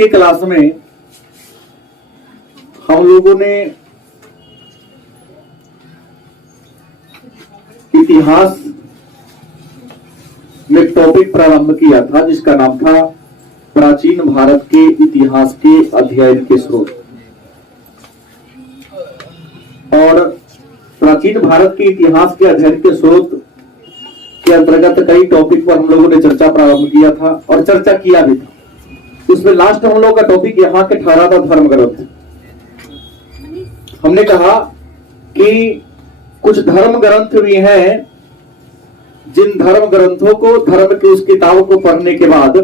के क्लास में हम लोगों ने इतिहास में टॉपिक प्रारंभ किया था जिसका नाम था प्राचीन भारत के इतिहास के अध्ययन के स्रोत। और प्राचीन भारत के इतिहास के अध्ययन के स्रोत के अंतर्गत कई टॉपिक पर हम लोगों ने चर्चा प्रारंभ किया था और चर्चा किया भी था। उसमें लास्ट हम लोगों का टॉपिक यहाँ के ठहरा था धर्म ग्रंथ। हमने कहा कि कुछ धर्म ग्रंथ भी हैं जिन धर्म ग्रंथों को, धर्म की उस किताब को पढ़ने के बाद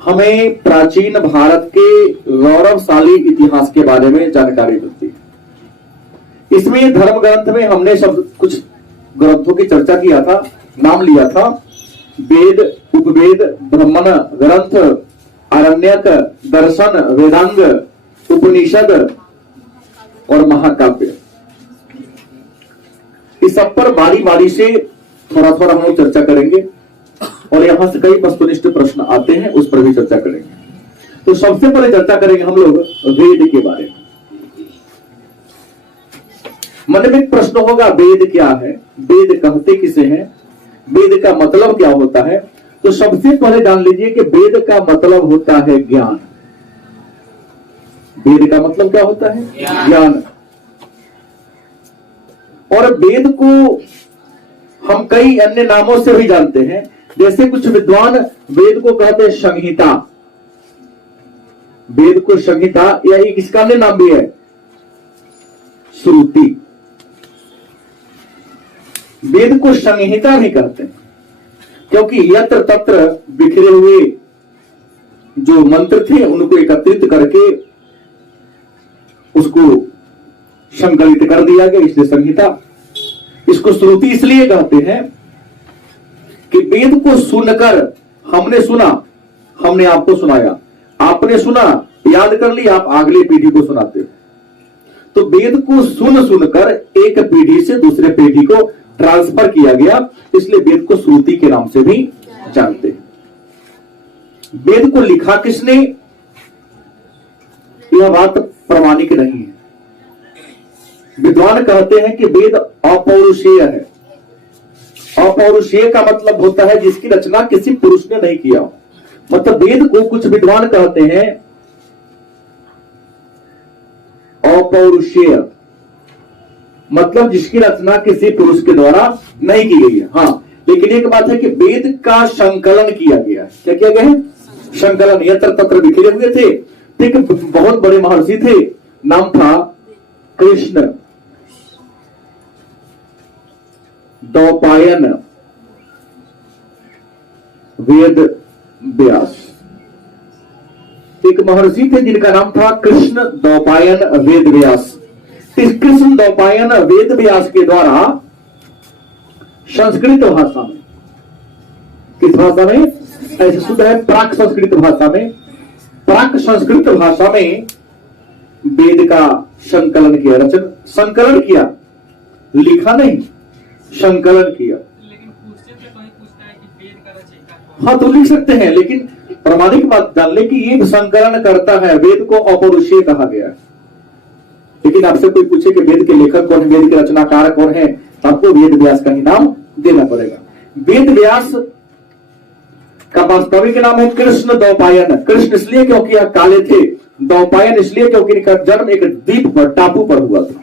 हमें प्राचीन भारत के गौरवशाली इतिहास के बारे में जानकारी मिलती है। इसमें धर्म ग्रंथ में हमने सब कुछ ग्रंथों की चर्चा किया था, नाम लिया था वेद, उपवेद, ब्राह्मण ग्रंथ, आरण्यक, दर्शन, वेदांग, उपनिषद और महाकाव्य। इस सब पर बारी बारी से थोड़ा थोड़ा हम लोग चर्चा करेंगे और यहां से कई वस्तुनिष्ठ प्रश्न आते हैं, उस पर भी चर्चा करेंगे। तो सबसे पहले चर्चा करेंगे हम लोग वेद के बारे में। मन में एक प्रश्न होगा, वेद क्या है, वेद कहते किसे हैं, वेद का मतलब क्या होता है। तो सबसे पहले जान लीजिए कि वेद का मतलब होता है ज्ञान। वेद का मतलब क्या होता है? ज्ञान। और वेद को हम कई अन्य नामों से भी जानते हैं। जैसे कुछ विद्वान वेद को कहते हैं संहिता। वेद को संहिता या एक इसका अन्य नाम भी है श्रुति। वेद को संहिता भी कहते हैं क्योंकि यत्र तत्र बिखरे हुए जो मंत्र थे उनको एकत्रित करके उसको संकलित कर दिया गया, इसलिए संहिता। इसको श्रुति इसलिए कहते हैं कि वेद को सुनकर, हमने सुना, हमने आपको सुनाया, आपने सुना, याद कर लिया, आप अगले पीढ़ी को सुनाते हो। तो वेद को सुनकर एक पीढ़ी से दूसरे पीढ़ी को ट्रांसफर किया गया, इसलिए वेद को श्रुति के नाम से भी जानते हैं। वेद को लिखा किसने, यह बात प्रामाणिक नहीं है। विद्वान कहते हैं कि वेद अपौरुषेय है। अपौरुषेय का मतलब होता है जिसकी रचना किसी पुरुष ने नहीं किया। मतलब वेद को कुछ विद्वान कहते हैं अपौरुषेय, मतलब जिसकी रचना किसी पुरुष के द्वारा नहीं की गई है। हाँ, लेकिन एक बात है कि वेद का संकलन किया गया। क्या किया गया है? संकलन। यत्र तत्र बिखरे हुए थे। ठीक, बहुत बड़े महर्षि थे, नाम था कृष्ण द्वैपायन वेद व्यास। एक महर्षि थे जिनका नाम था कृष्ण द्वैपायन वेद व्यास। इस कृष्ण द्वैपायन वेद व्यास के द्वारा संस्कृत भाषा में, किस भाषा में? ऐसे शुद्ध है प्राक संस्कृत भाषा में, प्राक संस्कृत भाषा में वेद का संकलन किया, रचना, संकलन किया, लिखा नहीं, संकलन किया। लेकिन पूछते थे तो पूछता है कि वेद का रचयिता। हाँ, तो लिख सकते हैं, लेकिन प्रामाणिक बात जान ले कि ये संकलन करता है। वेद को अपौरुषेय कहा गया है। लेकिन आपसे कोई पूछे कि वेद के लेखक कौन है, वेद के रचनाकार कौन है, आपको वेद व्यास का ही नाम देना पड़ेगा। वेद व्यास का वास्तविक नाम है कृष्ण द्वैपायन। कृष्ण इसलिए क्योंकि यह काले थे, द्वैपायन इसलिए क्योंकि इनका जन्म एक द्वीप पर, टापू पर हुआ था।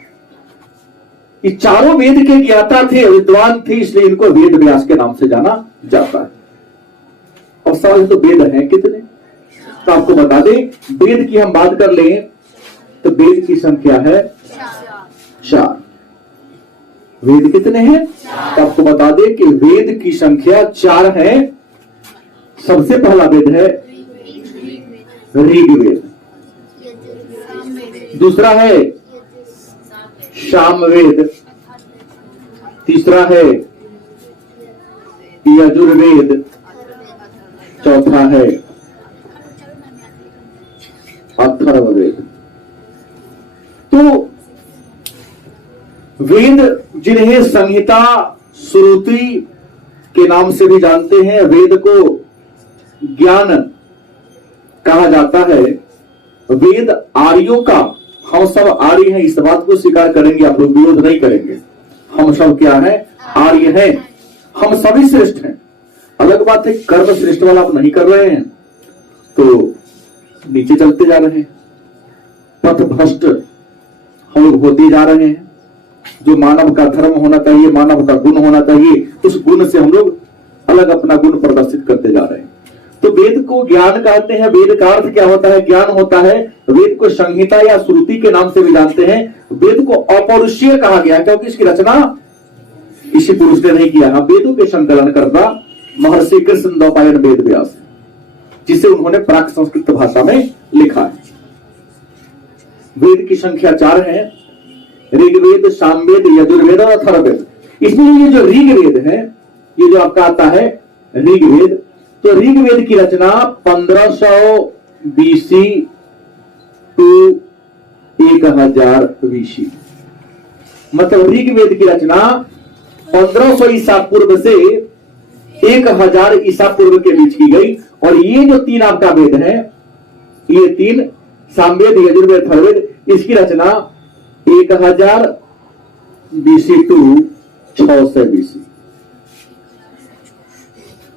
ये चारों वेद के ज्ञाता थे, विद्वान थे, इसलिए इनको वेद व्यास के नाम से जाना जाता है। और सवाल तो वेद हैं कितने, तो आपको बता दें, वेद की हम बात कर लें तो वेद की संख्या है 4। वेद कितने हैं? तो आपको बता दें कि वेद की संख्या 4 है। सबसे पहला वेद है ऋग्वेद, दूसरा है सामवेद, तीसरा है यजुर्वेद, चौथा है अथर्ववेद। तो वेद जिन्हें संहिता, श्रुति के नाम से भी जानते हैं, वेद को ज्ञान का कहा जाता है वेद आर्यों का, हम सब आर्य हैं, इस बात को स्वीकार करेंगे, आप लोग विरोध नहीं करेंगे। हम सब क्या है? आर्य हैं, हम सभी श्रेष्ठ हैं। अलग बात है कर्म श्रेष्ठ वाला आप नहीं कर रहे हैं तो नीचे चलते जा रहे हैं, पथ भ्रष्ट हम लोग होते जा रहे हैं। जो मानव का धर्म होना चाहिए, मानव का गुण होना चाहिए, उस गुण से हम लोग अलग अपना गुण प्रदर्शित करते जा रहे हैं। तो वेद को ज्ञान कहते हैं। वेद का अर्थ क्या होता है? ज्ञान होता है। वेद को संहिता या श्रुति के नाम से भी जानते हैं। वेद को अपौरुषीय कहा गया क्योंकि इसकी रचना इसी पुरुष ने नहीं किया। वेदों के संकलन करता महर्षि कृष्ण द्वैपायन वेद व्यास, जिसे उन्होंने प्राक संस्कृत भाषा में लिखा है। वेद की संख्या 4 है, ऋग्वेद, सामवेद, यजुर्वेद और अथर्ववेद। इसमें ये जो ऋग्वेद है, ये जो आपका आता है ऋग्वेद, तो ऋग्वेद की रचना 1500 BC टू 1000 BC, मतलब ऋग्वेद की रचना 1500 ईसा पूर्व से 1000 ईसा पूर्व के बीच की गई। और ये जो 3 आपका वेद है, ये 3 सामवेद, यजुर्वेद, अथर्ववेद, इसकी रचना 1000 BC टू 600 BC,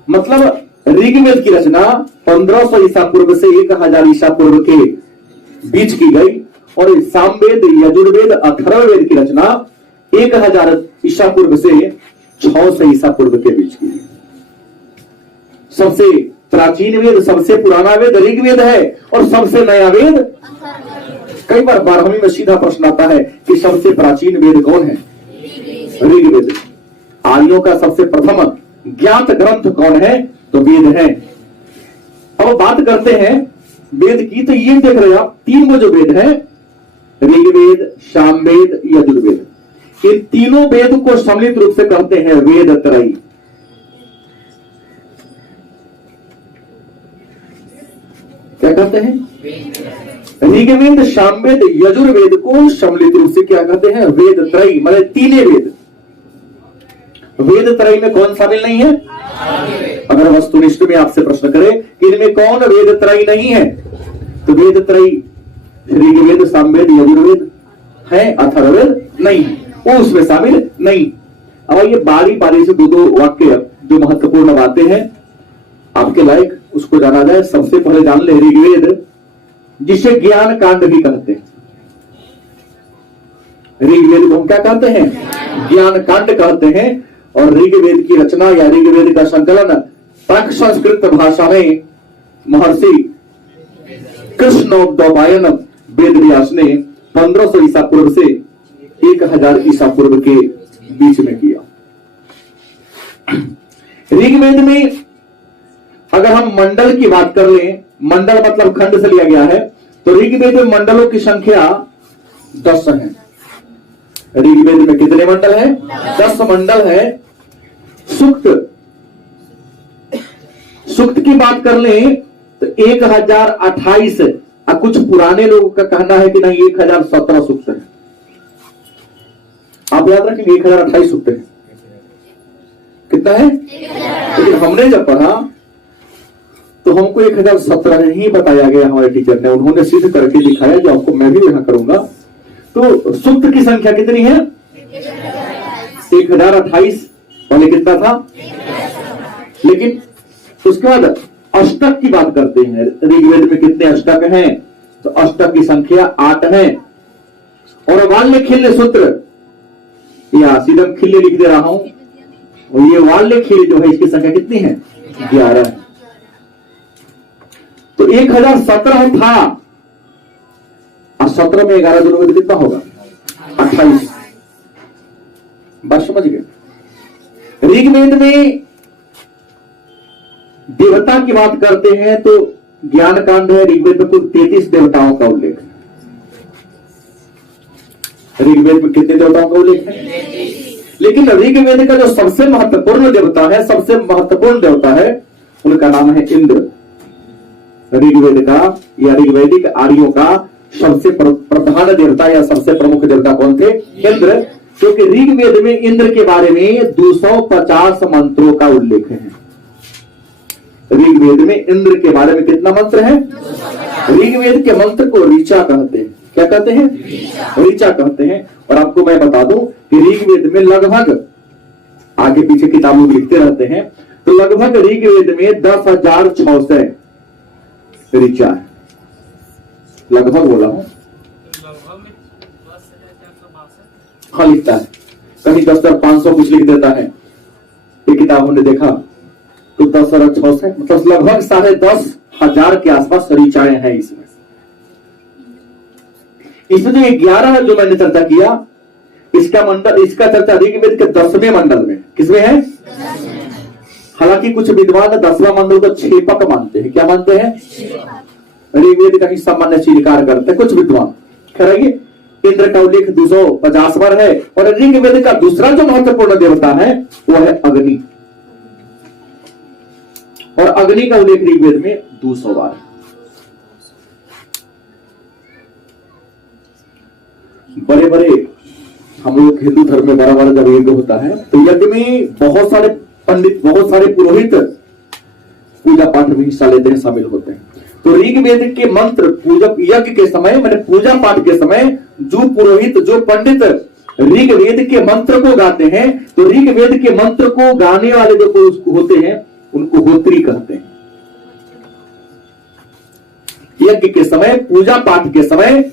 मतलब ऋग्वेद की रचना 1500 ईसा पूर्व से 1000 ईसा पूर्व के बीच की गई। और सामवेद, यजुर्वेद, अथर्ववेद की रचना 1000 ईसा पूर्व से 600 ईसा पूर्व के बीच की गई। सबसे प्राचीन वेद, सबसे पुराना वेद ऋग्वेद है और सबसे नया वेद। कई बार 12वीं में सीधा प्रश्न आता है कि सबसे प्राचीन वेद कौन है? ऋग्वेद। आर्यों का सबसे प्रथम ज्ञात ग्रंथ कौन है? तो वेद है। अब बात करते हैं वेद की, तो ये देख रहे हैं आप 3 जो वेद है, ऋग्वेद, सामवेद, यजुर्वेद, ये तीनों वेद को सम्मिलित रूप से कहते हैं वेद त्रयी। क्या कहते हैं? ऋग्वेद, सामवेद, यजुर्वेद को सम्मिलित रूप से क्या कहते हैं? वेद त्रयी, मतलब तीनों वेद। वेद त्रयी में कौन शामिल नहीं है? अगर वस्तुनिष्ठ में आपसे प्रश्न करे कि इनमें कौन वेद त्रयी नहीं है, तो वेद त्रयी ऋग्वेद, सामवेद, यजुर्वेद है, अथर्ववेद नहीं है, वो उसमें शामिल नहीं। अब ये बारी बारी से 2 वाक्य जो महत्वपूर्ण बातें हैं आपके लायक, उसको जाना जाए। सबसे पहले जान ले ऋग्वेद, जिसे ज्ञान कांड भी कहते हैं। ऋग्वेद को हम क्या कहते हैं? ज्ञान कांड कहते हैं। और ऋग्वेद की रचना या ऋग्वेद का संकलन प्राक संस्कृत भाषा में महर्षि कृष्ण द्वैपायन वेद व्यास ने 1500 ईसा पूर्व से 1000 ईसा पूर्व के बीच में किया। ऋग्वेद में अगर हम मंडल की बात कर लें, मंडल मतलब खंड से लिया गया है, तो ऋग्वेद में मंडलों की संख्या 10 है। ऋग्वेद में कितने मंडल हैं? 10 मंडल है। सूक्त की बात कर लें तो 1028, कुछ पुराने लोगों का कहना है कि नहीं 1017 सूक्त है। आप याद रखेंगे 1028 सूक्त है। कितना है? लेकिन हमने जब पढ़ा तो हमको 1017 ही बताया गया। हमारे टीचर ने, उन्होंने सिद्ध करके दिखाया, जो आपको मैं भी यहां करूंगा। तो सूक्त की संख्या कितनी है? 1028। पहले कितना था? लेकिन उसके बाद अष्टक की बात करते हैं। ऋग्वेद में कितने अष्टक हैं? तो अष्टक की संख्या 8 है। और वाल्य खिल्य सूत्र, या सीधा खिल्य लिख दे रहा हूं, और ये वाल्य खिल्य जो है इसकी संख्या कितनी है? 11। तो 1017 था, और 17 में 11 जोड़ोगे तो कितना होगा? 28। बात समझ गए? ऋग्वेद में देवता की बात करते हैं तो ज्ञान कांड है। ऋग्वेद में कुल 33 देवताओं का उल्लेख है। ऋग्वेद में कितने देवताओं का उल्लेख है? लेकिन ऋग्वेद का जो सबसे महत्वपूर्ण देवता है, सबसे महत्वपूर्ण देवता है, उनका नाम है इंद्र। ऋग्वेद का या ऋग्वैदिक आर्यों का सबसे प्रधान देवता या सबसे प्रमुख देवता कौन थे? इंद्र। क्योंकि ऋग्वेद में इंद्र के बारे में 250 मंत्रों का उल्लेख है। ऋग्वेद में इंद्र के बारे में कितना मंत्र है? ऋग्वेद के मंत्र को ऋचा कहते हैं। क्या कहते हैं? ऋचा कहते हैं। और आपको मैं बता दूं कि ऋग्वेद में लगभग, आगे पीछे किताबों में लिखते रहते हैं, तो लगभग ऋग्वेद में 10,600 ऋचा है। लगभग बोला हूं, लगभग में 10,462। हाँ लिखता है, कहीं 10,500 कुछ लिख देता है। ये किताबों ने देखा तो 10,600 मतलब लगभग 10,500 के आसपास ऋचाएं हैं इसमें। इसमें जो 11 जो मैंने चर्चा किया, इसका मंडल, इसका चर्चा ऋग्वेद के 10वें मंडल में, किसमें है? हालांकि कुछ विद्वान 10वां मंडल को छेपक मानते हैं। क्या मानते हैं? ऋग्वेद का हिस्सा मानने से इनकार करते हैं कुछ विद्वान। खैर ये इंद्र का उल्लेख 250 बार है। और ऋग्वेद का दूसरा जो महत्वपूर्ण देवता है वो है अग्नि, और अग्नि का उल्लेख ऋग्वेद में 200 बार है। बड़े बड़े हम लोग हिंदू धर्म में बड़ा बड़ा जब यज्ञ होता है तो यज्ञ में बहुत सारे पंडित, बहुत सारे पुरोहित पूजा पाठ में हिस्सा लेते हैं, शामिल होते हैं। तो ऋग्वेद के मंत्र पूजा यज्ञ के समय, मैंने पूजा पाठ के समय जो पुरोहित, जो पंडित ऋग्वेद के मंत्र को गाते हैं, तो ऋग्वेद के मंत्र को गाने वाले जो पुरुष होते हैं उनको होत्री कहते हैं। यज्ञ के समय, पूजा पाठ के समय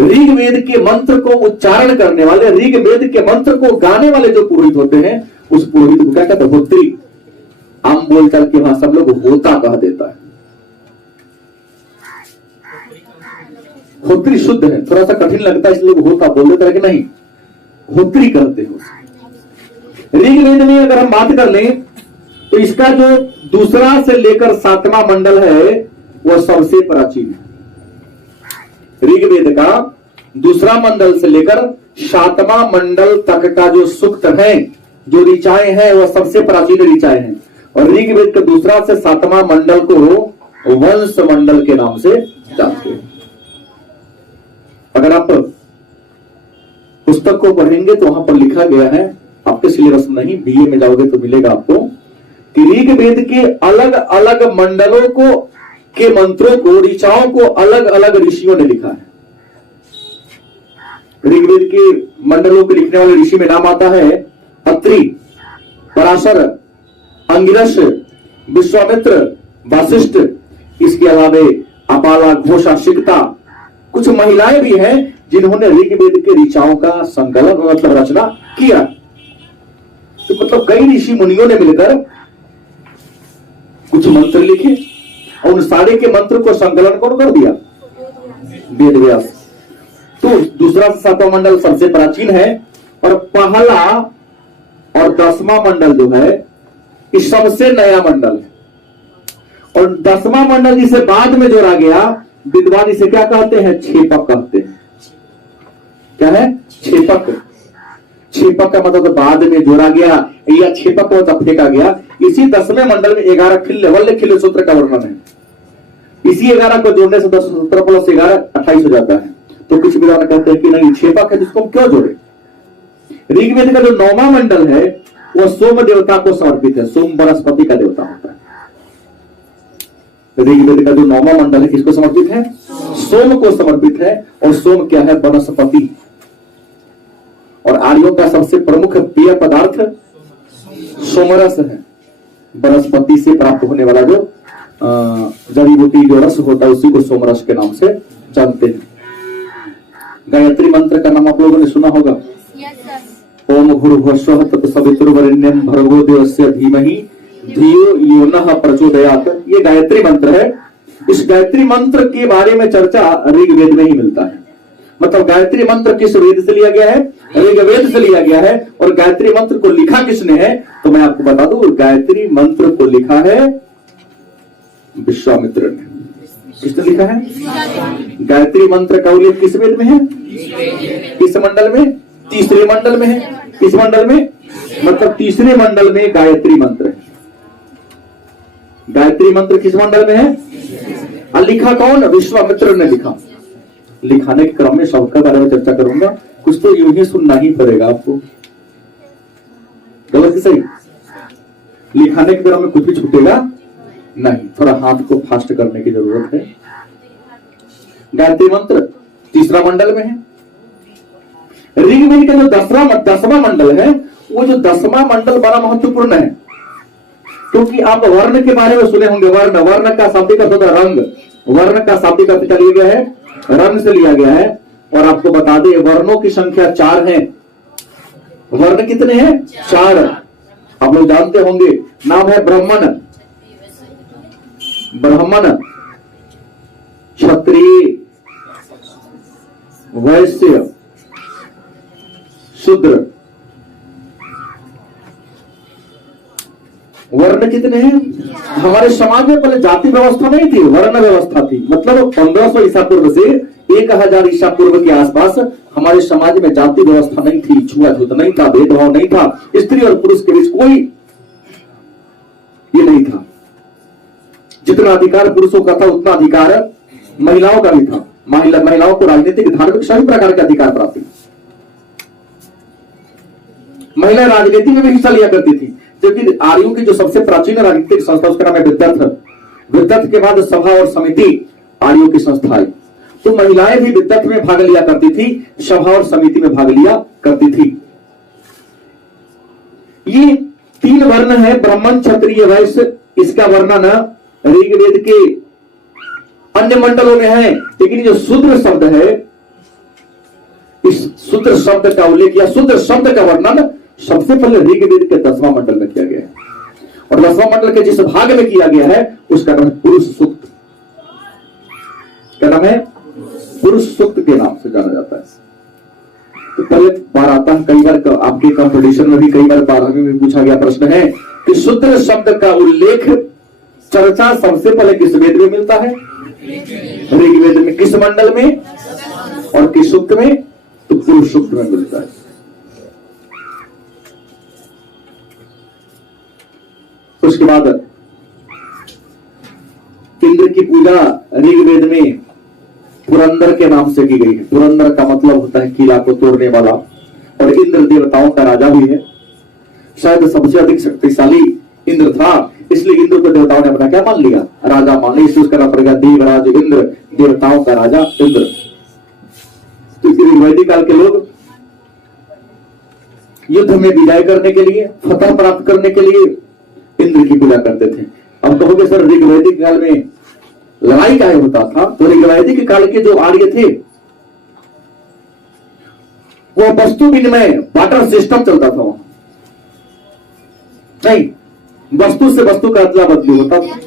ऋग्वेद के मंत्र को उच्चारण करने वाले, ऋग्वेद के मंत्र को गाने वाले जो पुरोहित होते हैं, उस पुरोहित को क्या कहते हैं? होत्री। आम बोलचाल की भाषा में लोग होता कह देता है। होत्री शुद्ध है, थोड़ा सा कठिन लगता है इसलिए होता बोल देता है कि नहीं, होत्री कहते हैं उसे। ऋग्वेद में अगर हम बात कर लें तो इसका जो दूसरा से लेकर 7वां मंडल है वह सबसे प्राचीन है। ऋग्वेद का दूसरा मंडल से लेकर 7वां मंडल तक का जो सूक्त है, जो ऋचाएं हैं, वह सबसे प्राचीन ऋचाएं हैं। और ऋग्वेद के दूसरा से 7वां मंडल को वंश मंडल के नाम से जानते हैं। अगर आप पुस्तक को पढ़ेंगे तो वहां पर लिखा गया है, आपके सिलेबस में नहीं, बीए में जाओगे तो मिलेगा आपको, कि ऋग्वेद के अलग अलग मंडलों को के मंत्रों को, ऋचाओं को अलग अलग ऋषियों ने लिखा है। ऋग्वेद के मंडलों के लिखने वाले ऋषि में नाम आता है अत्रि, पराशर, अंगिरस, विश्वामित्र, वशिष्ठ। इसके अलावा अपाला, घोषा, शिक्ता, कुछ महिलाएं भी हैं जिन्होंने ऋग्वेद के ऋचाओं का संकलन मतलब रचना किया। तो मतलब कई ऋषि मुनियों ने मिलकर कुछ मंत्र लिखे और उन सारे के मंत्र को संकलन कौन कर दिया? वेद व्यास। तो दूसरा से 7वां मंडल सबसे प्राचीन है, और पहला और 10वां मंडल जो है ये सबसे नया मंडल है। और 10वां मंडल जिसे बाद में जोड़ा गया, विद्वान इसे क्या कहते हैं? छेपक कहते हैं। क्या है? छेपक। छेपक का मतलब तो बाद में जोड़ा गया, या छेपक मतलब फेंका गया। इसी 10वें मंडल में 11 खिल्ले वल्ले खिल्ले सूत्र का वर्णन है। इसी 11 को जोड़ने से 10 17 प्लस 11 28 हो जाता है। तो कुछ विद्वान कहते हैं कि नहीं, छेपक है जिसको हम क्यों जोड़े। ऋग्वेद का जो 9वां मंडल है वह सोम देवता को समर्पित है। सोम वनस्पति का देवता होता है। ऋग्वेद का जो 9वां मंडल है किसको समर्पित है? सोम को समर्पित है। और सोम क्या है? वनस्पति। और आर्यों का सबसे प्रमुख पेय पदार्थ सोमरस है। वनस्पति से प्राप्त होने वाला जो जड़ी बूटी जो रस होता है उसी को सोमरस के नाम से जानते हैं। गायत्री मंत्र का नाम आप लोगों ने सुना होगा। ओम भूर्भुवस्सुः तत्सवितुर्वरेण्यं भर्गो देवस्य धीमहि धियो यो नः प्रचोदयात्। ये गायत्री मंत्र है। इस गायत्री मंत्र के बारे में चर्चा ऋग्वेद में ही मिलता है। मतलब गायत्री मंत्र किस वेद से लिया गया है? ऋग्वेद से लिया गया है। और गायत्री मंत्र को लिखा किसने है? तो मैं आपको बता दूं, गायत्री मंत्र को लिखा है विश्वामित्र ने। किसने लिखा है? गायत्री मंत्र का उल्लेख किस वेद में है? किस मंडल में? तीसरे मंडल में है। किस मंडल में? मतलब तीसरे मंडल में गायत्री मंत्र है। गायत्री मंत्र किस मंडल में है? और लिखा कौन? विश्वामित्र ने लिखा। लिखाने के क्रम में सबका बारे में चर्चा करूंगा। कुछ तो यूं ही सुनना ही पड़ेगा आपको। गलत ही सही? लिखाने के क्रम में कुछ भी छूटेगा नहीं, थोड़ा हाथ को फास्ट करने की जरूरत है। गायत्री मंत्र तीसरा मंडल में है। ऋग्वेद का जो दसवां मंडल है, वो जो 10वां मंडल बड़ा महत्वपूर्ण है, क्योंकि आप वर्ण के बारे में सुने होंगे। वर्ण का शाब्दिक अर्थ होता है रंग। वर्ण का शाब्दिक अर्थ क्या लिया गया है? रंग से लिया गया है। और आपको बता दें, वर्णों की संख्या 4 है। वर्ण कितने हैं? 4। आप लोग जानते होंगे, नाम है ब्राह्मण, क्षत्रिय, वैश्य, शूद्र। वर्ण कितने हैं? हमारे समाज में पहले जाति व्यवस्था नहीं थी, वर्ण व्यवस्था थी। मतलब 1500 ईसा पूर्व से 1000 ईसा पूर्व के आसपास हमारे समाज में जाति व्यवस्था नहीं थी, छुआछूत नहीं था, भेदभाव नहीं था, स्त्री और पुरुष के बीच कोई ये नहीं था। जितना अधिकार पुरुषों का था, उतना अधिकार महिलाओं का भी था। महिलाओं को राजनीतिक, धार्मिक सभी प्रकार के अधिकार प्राप्त थे। महिला राजनीति में भी हिस्सा लिया करती थी, क्योंकि आर्यों की जो सबसे प्राचीन राजनीतिक संस्था, उसका नाम है विद्वत। विद्वत के बाद सभा और समिति आर्यों की संस्था आई। तो महिलाएं भी विद्वत में भाग लिया करती थी, सभा और समिति में भाग लिया करती थी। ये 3 वर्ण है, ब्राह्मण, क्षत्रिय, वैश्य। इसका वर्णन ऋग्वेद के अन्य मंडलों में है, लेकिन जो शूद्र शब्द है, इस शूद्र शब्द का उल्लेख या शूद्र शब्द का वर्णन सबसे पहले ऋग्वेद के 10वां मंडल में किया गया है। और 10वां मंडल के जिस भाग में किया गया है, उसका नाम है पुरुष सूक्त। क्या नाम है? पुरुष सूक्त के नाम से जाना जाता है। तो पहले बार आता है, कई बार आपके कंपटीशन में भी कई बार 12वीं में पूछा गया प्रश्न है कि शूद्र शब्द का उल्लेख, चर्चा सबसे पहले किस वेद में मिलता है? ऋग्वेद में। किस मंडल में और किस सूक्त में? तो पुरुष सूक्त में मिलता है। उसके बाद इंद्र की पूजा ऋग्वेद में पुरंदर के नाम से की गई है। पुरंदर का मतलब होता है किला को तोड़ने वाला, और इंद्र देवताओं का राजा भी है। शायद सबसे अधिक शक्तिशाली इंद्र था, इसलिए इंद्र को देवताओं ने अपना क्या मान लिया? राजा मान लिया। इसलिए उसका नाम पड़ेगा देवराज इंद्र, देवताओं का राजा इंद्र। तो वैदिक काल के लोग युद्ध में विजय करने के लिए, फतह प्राप्त करने के लिए इंद्र की पूजा करते थे। अब कहोगे सर ऋग्वैदिक काल में लड़ाई काहे होता था? तो ऋग्वैदिक काल के जो आर्य थे, वो वस्तु विनिमय, बाटर सिस्टम चलता था वहां। नहीं, वस्तु से वस्तु का अदला बदली होता था।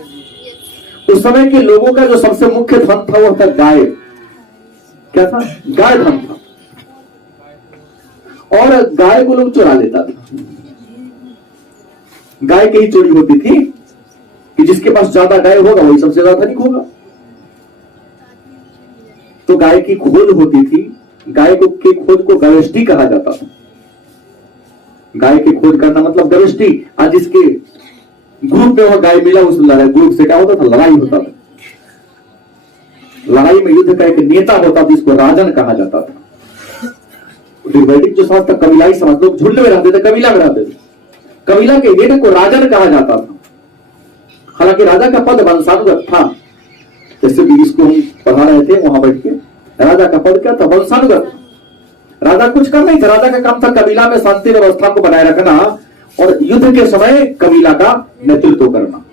उस समय के लोगों का जो सबसे मुख्य धन था, वो था गाय। क्या था? गाय धन था। और गाय को लोग चुरा लेता था। गाय की ही चोरी होती थी कि जिसके पास ज्यादा गाय होगा वही सबसे ज्यादा धनिक होगा। तो गाय की खोज होती थी। गाय को की खोज को गवेष्टि कहा जाता था। गाय की खोज करना मतलब गवेष्टि। आज जिसके ग्रुप में वह गाय मिला, उस लड़ाई ग्रुप से क्या होता था? लड़ाई होता था। लड़ाई में युद्ध का एक नेता होता था, जिसको राजन कहा जाता था। वैदिक जो समाज था, कबीलाई समाज, लोग झुंड में रहते थे, कबीला में रहते थे। कबीला के हेड को राजन कहा जाता था। हालांकि राजा का पद वंशानुगत था। जैसे भी इसको हम पढ़ा रहे थे वहां बैठ के, राजा का पद क्या था? वंशानुगत। राजा कुछ कर नहीं था। राजा का काम था कबीला में शांति व्यवस्था को बनाए रखना और युद्ध के समय कबीला का नेतृत्व करना।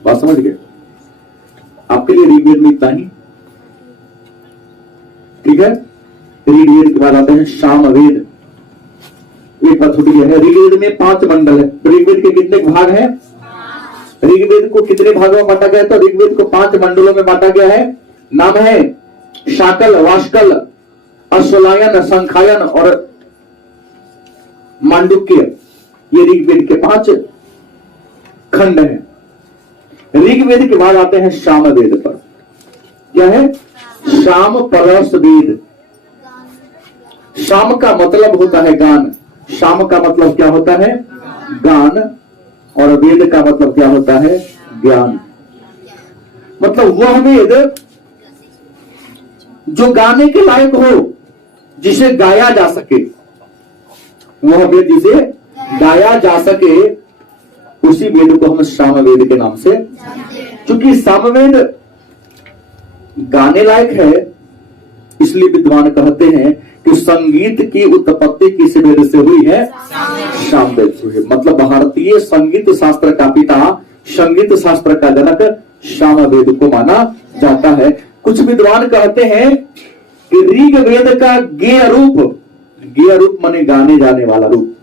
बात समझ गए? आपके लिए ऋग्वेद में इतना ही, ठीक है। ऋग्वेद के बाद आते हैं सामवेद। एक बात छोटी है, ऋग्वेद में 5 मंडल है। ऋग्वेद के कितने भाग हैं? ऋग्वेद को कितने भागों में बांटा गया है? तो ऋग्वेद को 5 मंडलों में बांटा गया है। नाम है शाकल, वाष्कल, अश्वलायन, संखायन और मांडुक्य। ये ऋग्वेद के 5 खंड हैं। ऋग्वेद के बाद आते हैं सामवेद पर। क्या है? साम परस वेद। साम का मतलब होता है गान। साम का मतलब क्या होता है? गान। और वेद का मतलब क्या होता है? ज्ञान। मतलब वह वेद जो गाने के लायक हो, जिसे गाया जा सके, वह वेद जिसे गाया जा सके, उसी वेद को हम सामवेद के नाम से, क्योंकि सामवेद गाने लायक है, इसलिए विद्वान कहते हैं कि संगीत की उत्पत्ति किस वेद से हुई है? सामवेद से हुई। मतलब भारतीय संगीत शास्त्र का पिता, संगीत शास्त्र का जनक सामवेद को माना जाता है। कुछ विद्वान कहते हैं कि ऋग वेद का गेय रूप माने गाने जाने वाला रूप,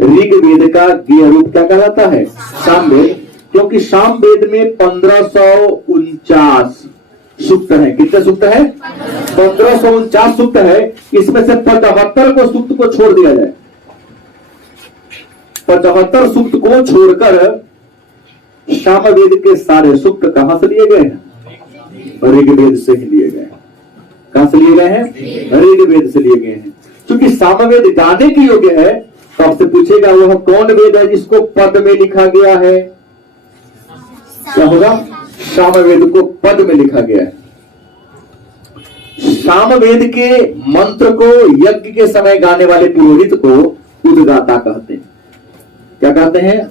ऋग वेद का गेय रूप क्या कहलाता है? सामवेद। क्योंकि सामवेद में 1549 सूक्त है। कितने सूक्त है? 1549 सूक्त है। इसमें से 75 को सूक्त को छोड़ दिया जाए, 75 सूक्त को छोड़कर सामवेद के सारे सूक्त कहां से लिए गए हैं? ऋग्वेद से ही लिए गए हैं। कहां से लिए गए हैं? ऋग्वेद से लिए गए हैं। क्योंकि सामवेद गाने के योग्य है, तो आपसे पूछेगा वह कौन वेद है जिसको पद में लिखा गया है? क्या होगा? सामवेद को पद में लिखा गया है। सामवेद के मंत्र को यज्ञ के समय गाने वाले पुरोहित को उद्गाता कहते हैं। क्या कहते हैं?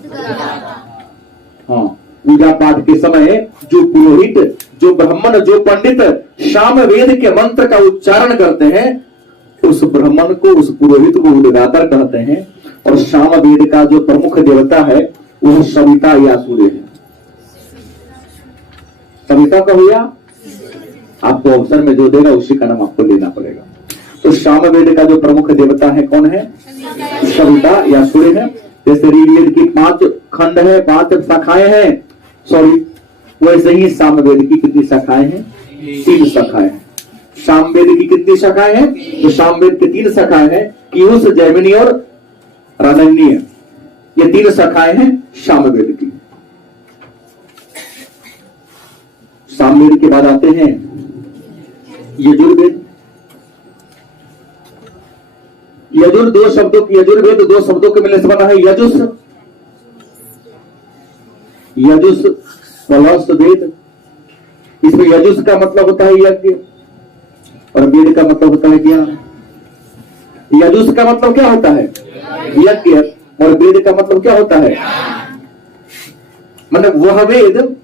हाँ, पूजा पाठ के समय जो पुरोहित, जो ब्राह्मण, जो पंडित सामवेद के मंत्र का उच्चारण करते हैं, उस ब्राह्मण को, उस पुरोहित को उद्गाता कहते हैं। और सामवेद का जो प्रमुख देवता है वह सविता या सूर्य है। सविता का हुआ, आपको ऑप्शन में जो देगा उसी का नाम आपको लेना पड़ेगा। तो सामवेद का जो प्रमुख देवता है कौन है? सविता या सूर्य है। जैसे ऋग्वेद की 5 खंड है, 5 शाखाएं हैं, सॉरी, वैसे ही सामवेद की कितनी शाखाएं हैं? 3 शाखाएं। सामवेद की कितनी शाखाएं हैं? तो सामवेद की 3 शाखाएं हैं, कीयूष, जैमिनी और राजन्य। ये 3 शाखाएं हैं सामवेद की। सामवेद के बाद आते हैं यजुर्वेद। यजुर्वेद दो शब्दों के मिलने से बना है यजुस प्लस वेद। इसमें यजुस का मतलब होता है यज्ञ और वेद का मतलब होता है ज्ञान। यजुस का मतलब क्या होता है? यज्ञ। और वेद का मतलब क्या होता है? मतलब वह वेद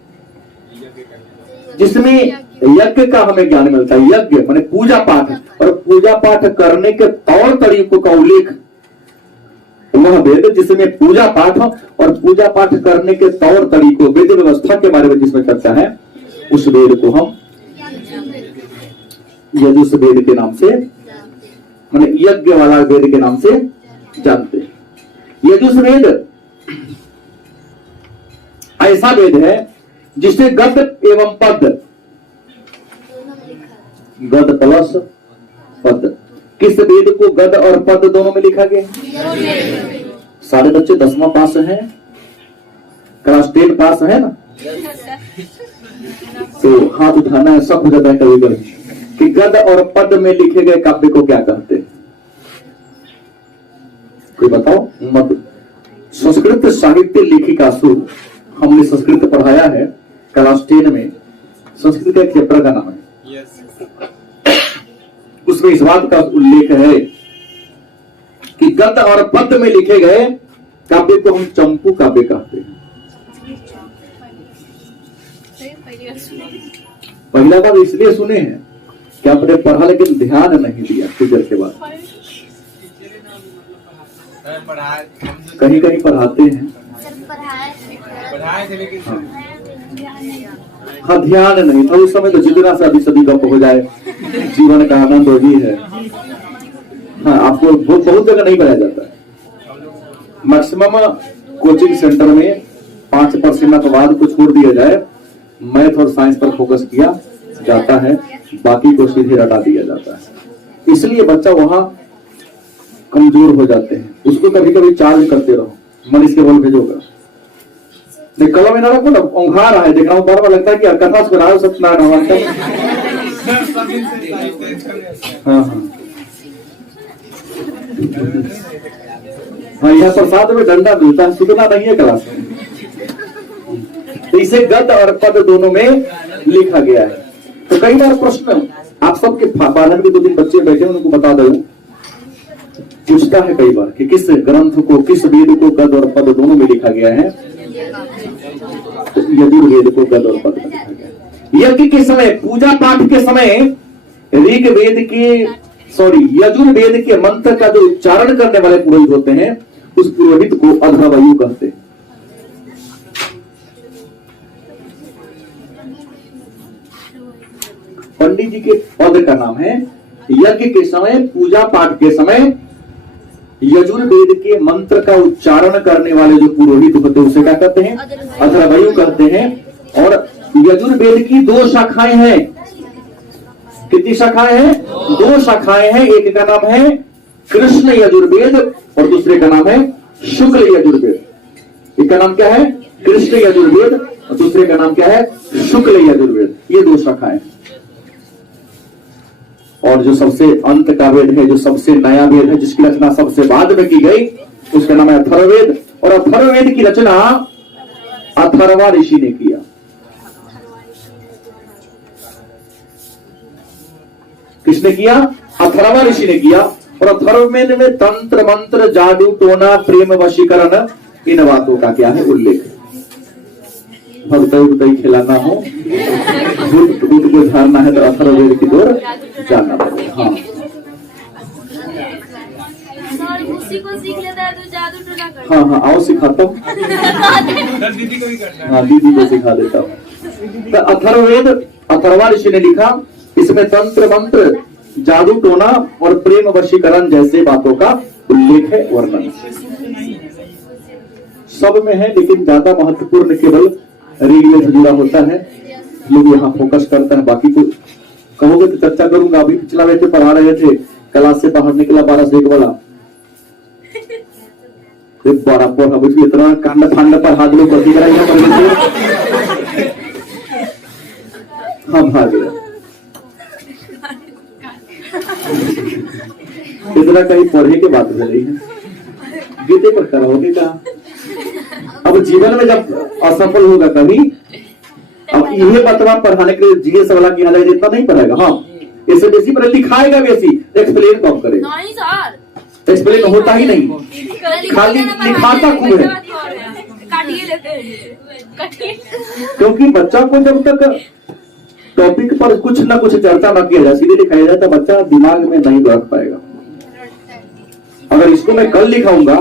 जिसमें यज्ञ का हमें ज्ञान मिलता है। यज्ञ माने पूजा पाठ, और पूजा पाठ करने के तौर तरीकों का उल्लेख। वह वेद जिसमें पूजा पाठ और पूजा पाठ करने के तौर तरीकों, वेद व्यवस्था के बारे में जिसमें चर्चा है, उस वेद को हम यजुष वेद के नाम से, माने यज्ञ वाला वेद के नाम से जानते हैं। यजुष वेद ऐसा वेद है जिससे गद एवं पद, गद प्लस पद, किस वेद को गद और पद दोनों में लिखा गया? सारे बच्चे 10वां पास हैं, क्लास 10 पास है ना? तो हाथ उठाना है, सब हो जाता है कभी कभी कि गद और पद में लिखे गए काव्य को क्या कहते हैं? कोई बताओ मत। संस्कृत साहित्य लेखिका सुर, हमने संस्कृत पढ़ाया है क्लास 10 में। संस्कृत का एक चैप्टर का नाम है, उसमें इस बात का उल्लेख है कि गद और पद में लिखे गए काव्य को हम चंपू काव्य कहते हैं। पहला बार इसलिए सुने हैं कि आपने पढ़ा लेकिन ध्यान नहीं दिया। टीचर के बाद कहीं कहीं पढ़ाते हैं, हाँ ध्यान नहीं था उस समय। तो जितना सा अभी सभी गप हो जाए, जीवन का आनंद वही है। हाँ, आपको बहुत जगह नहीं पढ़ाया जाता है। मैक्सिमम कोचिंग सेंटर में 5% अपवाद को छोड़ दिया जाए, मैथ और साइंस पर फोकस किया जाता है, बाकी को सीधे हटा दिया जाता है। इसलिए बच्चा वहां कमजोर हो जाते हैं। उसको कभी कभी चार्ज करते रहो, मनीष के बोल भेजोगा कलम में ना रखो ना, औंघा रहा है, देख रहा हूँ बार बार लगता है कि कथा सुना रहा सत्यनारायण भगवान। हाँ हाँ, यह प्रसाद में डंडा मिलता है, सुनना नहीं है क्लास में। तो इसे गद और पद दोनों में लिखा गया है। तो कई बार प्रश्न आप सबके बारह में 2-3 बच्चे बैठे उनको बता दो पूछता है कई बार कि किस ग्रंथ को, किस वेद को गद और पद दोनों में लिखा गया है? तो यजुर्वेद को गद और पद में लिखा गया है। यज्ञ के समय, पूजा पाठ के समय ऋग्वेद के यजुर्वेद के मंत्र का जो उच्चारण करने वाले पुरोहित होते हैं, उस पुरोहित को अधर्वयु कहते हैं। पंडित जी के पद का नाम है। यज्ञ के समय, पूजा पाठ के समय यजुर्वेद के मंत्र का उच्चारण करने वाले जो पुरोहित होते हैं उसे क्या कहते हैं? अधर्वयु कहते हैं। और यजुर्वेद की 2 शाखाएं हैं। कितनी शाखाएं हैं? 2 शाखाएं हैं। एक का नाम है कृष्ण यजुर्वेद और दूसरे का नाम है शुक्ल यजुर्वेद। एक का नाम क्या है? कृष्ण यजुर्वेद और दूसरे का नाम क्या है? शुक्ल यजुर्वेद। ये 2 शाखाएं। और जो सबसे अंत का वेद है, जो सबसे नया वेद है, जिसकी रचना सबसे बाद में की गई, उसका नाम है अथर्ववेद। और अथर्ववेद की रचना अथर्वा ऋषि ने किया। किसने किया? अथर्वा ऋषि ने किया। और अथर्ववेद में तंत्र, मंत्र, जादू टोना, प्रेम वशीकरण, इन बातों का क्या है? उल्लेख। भगतई खिलाना हो, दूध को झाड़ना है तो अथर्ववेद की ओर जाना पड़ेगा। हाँ, उसी को सीख लेता है तो जादू टोना करता है। हाँ, आओ सिखाता हूँ। दीदी को भी करना है। हाँ, दीदी को सिखा देता हूँ। तो अथर्ववेद अथर्वा ऋषि ने लिखा। इसमें तंत्र, मंत्र, जादू टोना और प्रेम वशीकरण जैसे बातों का उल्लेख है, वर्णन सब में है। लेकिन ज्यादा महत्वपूर्ण केवल ऋग्वेद से जुड़ा होता है। लोग यहाँ फोकस करते हैं, बाकी को कहोगे तो चर्चा करूंगा। अभी पिछला वैसे पढ़ा रहे थे, क्लास से बाहर निकला 12 से 1 वाला, बड़ा पढ़ा बुझिए इतना कांड फांड पर हाथ लोग करती कराई हाँ, भाग गया। इतना कहीं पढ़े के बात हो रही है, गीते पर कराओगे का? अब जीवन में जब असफल होगा कभी, अब यह बतवा पढ़ाने के लिए जीएस वाला की हालत इतना नहीं पढ़ेगा। हाँ, इसे बेसी पर लिखाएगा बेसी, एक्सप्लेन कम करेगा। नहीं सर, एक्सप्लेन होता ही नहीं, खाली लिखाता खूब है। क्योंकि बच्चा को जब तक टॉपिक पर कुछ ना कुछ चर्चा न किया जाए, सीधे लिखाया जाए, तो बच्चा दिमाग में नहीं बैठ पाएगा। अगर इसको मैं कल लिखाऊंगा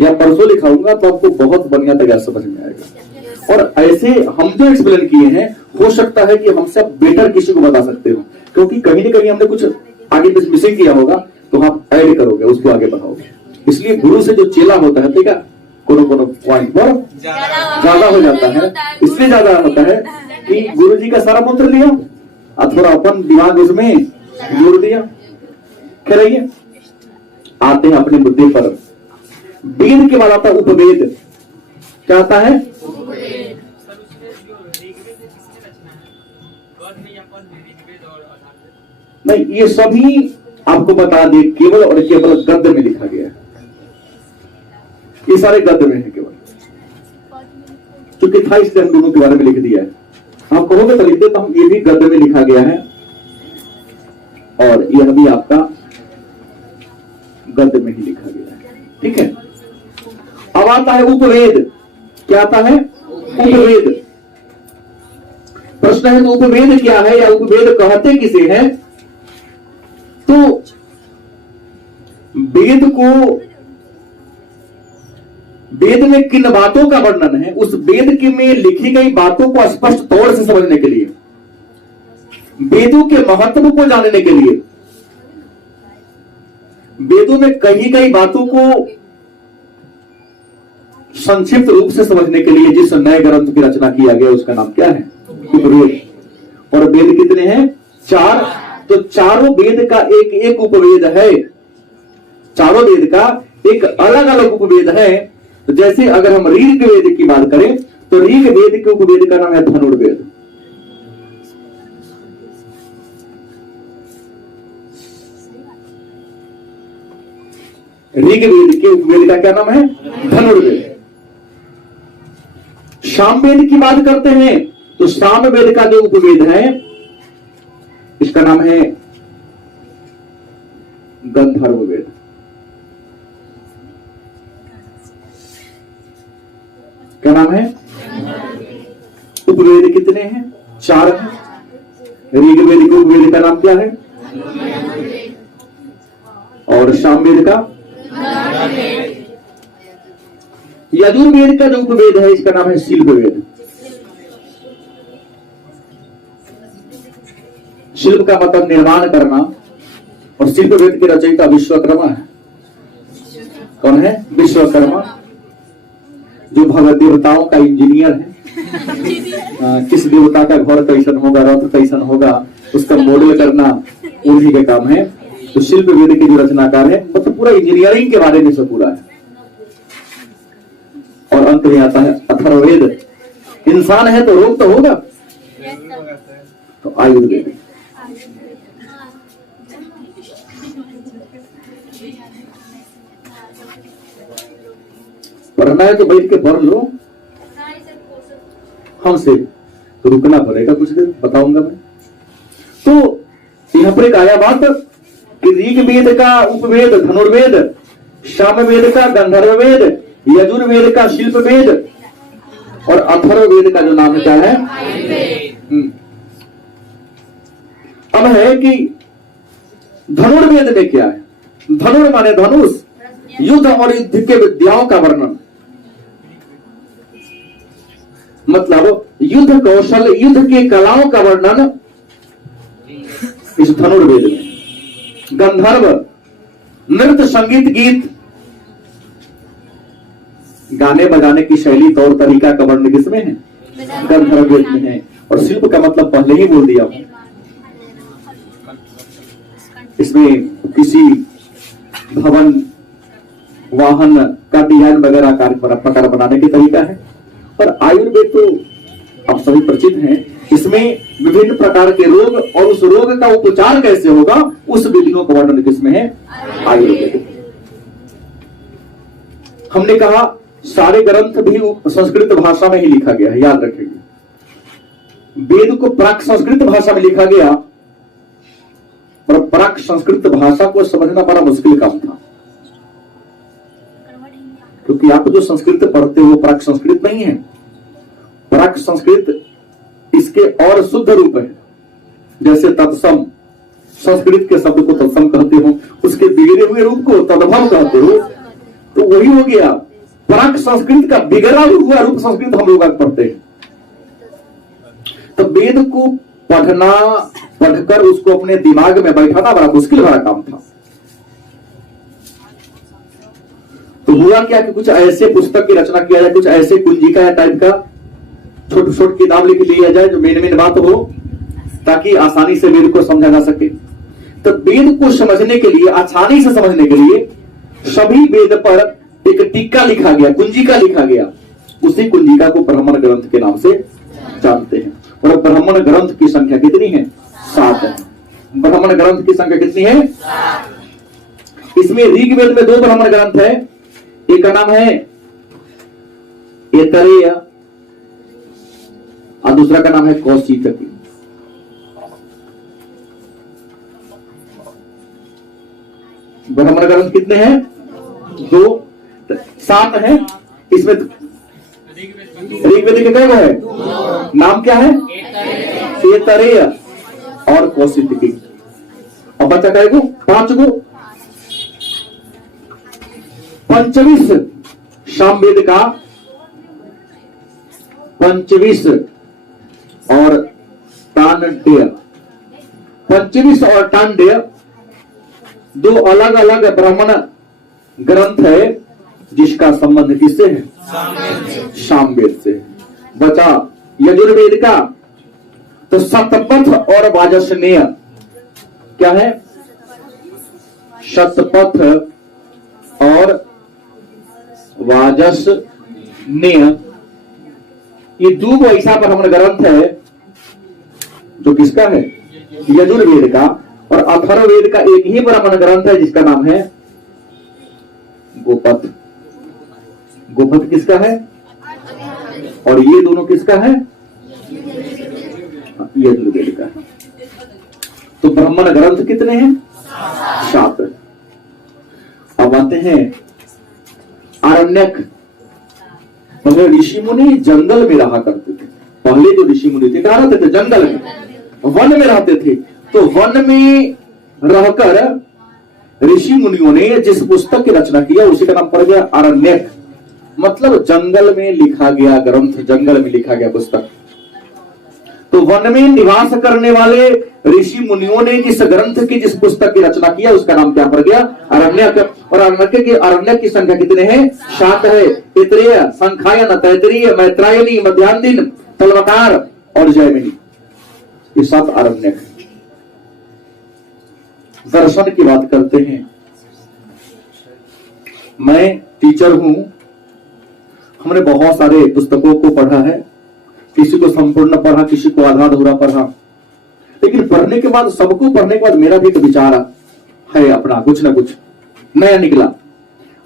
या परसों लिखाऊंगा तो आपको बहुत बढ़िया तरीके से समझ में आएगा। और ऐसे हम जो एक्सप्लेन किए हैं, हो सकता है कि हमसे बेटर किसी को बता सकते हो, क्योंकि कहीं ना कहीं हमने कुछ आगे कुछ मिसिंग किया होगा तो आप ऐड करोगे, उसको आगे बढ़ाओगे। इसलिए गुरु से जो चेला होता है, ठीक है, कोनो पॉइंट पर ज्यादा हो जाता है। इसलिए ज्यादा होता है कि गुरु जी का सारा मंत्र लिया और थोड़ा अपन दिमाग उसमें जोड़ दिया। खैर, आते हैं अपने मुद्दे पर। वेद के बाद आता है उपवेद। क्या आता है? सर उसमें जो ऋग्वेद किसने रचना है? गद में या पद में? ऋग्वेद और अथर्ववेद? नहीं, ये सभी आपको बता दे, केवल और केवल गद्य में लिखा गया है। ये सारे गद्य में है केवल, क्योंकि था इसलिए हम दोनों के बारे में लिख दिया है। आप कहोगे तो लिख दे, तो हम ये भी गद्य में लिखा गया है और यह भी आपका गद्य में ही लिखा गया है। ठीक है, अब आता है उपवेद। क्या आता है? उपवेद। प्रश्न है तो उपवेद क्या है या उपवेद कहते किसे हैं? तो वेद को, वेद में किन बातों का वर्णन है, उस वेद के में लिखी गई बातों को स्पष्ट तौर से समझने के लिए, वेदों के महत्व को जानने के लिए, वेदों में कही गई बातों को संक्षिप्त रूप से समझने के लिए जिस नए ग्रंथ की रचना किया गया उसका नाम क्या है? उपवेद। और वेद कितने हैं? 4। तो चारों वेद का एक एक उपवेद है। चारों वेद का एक अलग अलग उपवेद है। तो जैसे अगर हम ऋग्वेद की बात करें तो ऋग्वेद के उपवेद का नाम है धनुर्वेद। ऋग्वेद के उपवेद का क्या नाम है? धनुर्वेद। सामवेद की बात करते हैं तो सामवेद का जो उपवेद है इसका नाम है गंधर्व वेद। क्या नाम है? उपवेद कितने हैं? 4 हैं। ऋग्वेद के उपवेद का नाम क्या है? और सामवेद का? यजुर्वेद का जो उपवेद है इसका नाम है शिल्पवेद। शिल्प का मतलब निर्माण करना, और शिल्पवेद के रचयिता विश्वकर्मा है। कौन है? विश्वकर्मा, जो भगवत देवताओं का इंजीनियर है। किस देवता का घर कैसन होगा, रथ कैसन होगा, उसका मॉडल करना उन्हीं के काम है। तो शिल्पवेद के जो रचनाकार है, मतलब पूरा इंजीनियरिंग के बारे में सब पूरा है। और अंत में आता है अथर्ववेद। इंसान है तो रोग तो होगा, तो आयुर्वेद। पढ़ना है तो बैठ के पढ़ लो, हमसे तो रुकना पड़ेगा कुछ देर, बताऊंगा मैं। तो यहाँ पर एक आया बात कि ऋग्वेद का उपवेद धनुर्वेद, सामवेद का गंधर्ववेद, यजुर्वेद का शिल्पवेद, और अथर्ववेद का जो नाम क्या है? अब है कि धनुर्वेद में क्या है? धनुर माने धनुष, युद्ध और युद्ध के विद्याओं का वर्णन, मतलब युद्ध कौशल, युद्ध के कलाओं का वर्णन इस धनुर्वेद में। गंधर्व नृत्य, संगीत, गीत, गाने बजाने की शैली, तौर तरीका का वर्णन किसमें है? गंधर्ववेद में है। और शिल्प का मतलब पहले ही बोल दिया, इसमें किसी भवन, वाहन का डिजाइन वगैरह प्रकार बनाने की तरीका है। और आयुर्वेद तो आप सभी परिचित हैं, इसमें विभिन्न प्रकार के रोग और उस रोग का उपचार कैसे होगा, उस विधियों का वर्णन किसमें है? आयुर्वेद। हमने कहा सारे ग्रंथ भी संस्कृत भाषा में ही लिखा गया है, याद रखेंगे। वेद को प्राक संस्कृत भाषा में लिखा गया, पर प्राक संस्कृत भाषा को समझना बड़ा मुश्किल काम था, क्योंकि आप जो संस्कृत पढ़ते हो प्राक संस्कृत नहीं है। प्राक संस्कृत इसके और शुद्ध रूप है, जैसे तत्सम, संस्कृत के शब्द को तत्सम कहते हो, उसके बिगड़े हुए रूप को तद्भव कहते हो, तो वही हो गया। प्राक संस्कृत का बिगड़ा हुआ रूप संस्कृत हम लोग पढ़ते हैं। तो वेद को पढ़ना, पढ़कर उसको अपने दिमाग में बैठाना बड़ा मुश्किल भरा काम था। तो हुआ क्या कि कुछ ऐसे पुस्तक की रचना किया जाए, कुछ ऐसे कुंजिका टाइप का छोटी छोटी किताब लिख लिया जाए जो मेन बात हो, ताकि आसानी से वेद को समझा जा सके। तो वेद को समझने के लिए, आसानी से समझने के लिए सभी वेद पर एक टीका लिखा गया, कुंजिका लिखा गया। उसी कुंजिका को ब्राह्मण ग्रंथ के नाम से जानते हैं। और ब्राह्मण ग्रंथ की संख्या कितनी है? 7 है। ब्राह्मण ग्रंथ की संख्या कितनी है? इसमें ऋग्वेद में 2 ब्राह्मण ग्रंथ है। एक का नाम है ऐतरेय और दूसरा का नाम है कौशितकी। ब्राह्मण ग्रंथ कितने हैं? 2, 7 है। इसमें ऋग्वेद के कई है? नाम क्या है? ऐतरेय और कौशितकी। और बच्चा कई गो? 5 गो। पंचविश सामवेद का, पंचविश और तांडेय। पंचविश और तांडेय 2 अलग अलग ब्राह्मण ग्रंथ है, जिसका संबंध किससे है? सामवेद से। बचा यजुर्वेद का, तो शतपथ और वाजसनेय। क्या है? शतपथ और वाजसनेय, ये 2 ऐसा ब्राह्मण ग्रंथ है जो किसका है? यजुर्वेद का। और अथर्ववेद का एक ही ब्राह्मण ग्रंथ है जिसका नाम है गोपथ। गोपथ किसका है? और ये दोनों किसका है? यजुर्वेद का। तो ब्राह्मण ग्रंथ कितने हैं? 7। अब आते हैं आरण्यक। मतलब ऋषि मुनि जंगल में रहा करते थे। पहले जो ऋषि मुनि थे कहाँ रहते थे? जंगल में, वन में रहते थे। तो वन में रहकर ऋषि मुनियों ने जिस पुस्तक की रचना किया उसी का नाम पड़ गया आरण्यक, मतलब जंगल में लिखा गया ग्रंथ, जंगल में लिखा गया पुस्तक। तो वन में निवास करने वाले ऋषि मुनियों ने जिस ग्रंथ की, जिस पुस्तक की रचना किया उसका नाम क्या पड़ गया? आरण्यक। और आरण्यक की संख्या कितने हैं? 7 है। इत्रेय, संखायन, तैतरीय, मैत्रायणी, मध्यान्दिन, तलवकार और जैमिनी, ये 7 आरण्यक है। दर्शन की बात करते हैं। मैं टीचर हूं, हमने बहुत सारे पुस्तकों को पढ़ा है, किसी को संपूर्ण पढ़ा, किसी को आधा अधूरा पढ़ा, लेकिन पढ़ने के बाद, सबको पढ़ने के बाद मेरा भी एक विचार है अपना, कुछ ना कुछ नया निकला।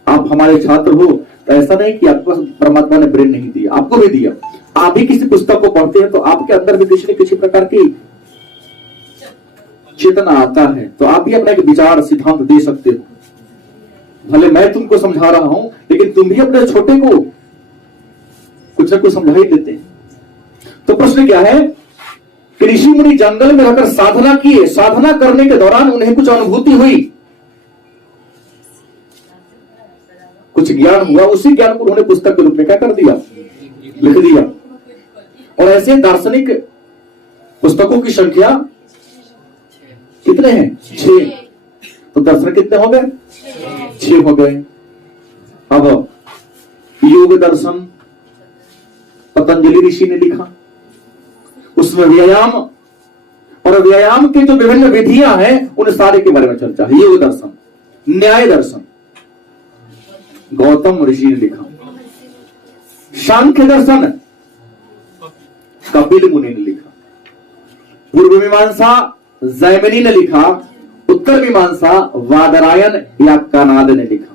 आप हमारे छात्र हो तो ऐसा नहीं कि आपको परमात्मा ने ब्रेन नहीं दिया, आपको भी दिया। आप भी किसी पुस्तक को पढ़ते हैं तो आपके अंदर भी किसी न किसी प्रकार की चेतना आता है, तो आप भी अपना एक विचार, सिद्धांत दे सकते हो। भले मैं तुमको समझा रहा हूं, लेकिन तुम भी अपने छोटे को कुछ न कुछ समझा ही देते हैं। तो प्रश्न क्या है कि ऋषि मुनि जंगल में रहकर साधना किए, साधना करने के दौरान उन्हें कुछ अनुभूति हुई, कुछ ज्ञान हुआ, उसी ज्ञान को उन्होंने पुस्तक के रूप में क्या कर दिया? लिख दिया। और ऐसे दार्शनिक पुस्तकों की संख्या कितने हैं? 6। तो दर्शन कितने हो गए? 6 हो गए। अब योग दर्शन पतंजलि ऋषि ने लिखा, उसमें व्यायाम और व्यायाम की जो विभिन्न विधियां हैं उन सारे के बारे में चर्चा है। योग दर्शन, न्याय दर्शन गौतम ऋषि ने लिखा। सांख्य दर्शन कपिल मुनि ने लिखा। पूर्व मीमांसा जैमिनी ने लिखा। उत्तर मीमांसा वादरायन या कनाद ने लिखा।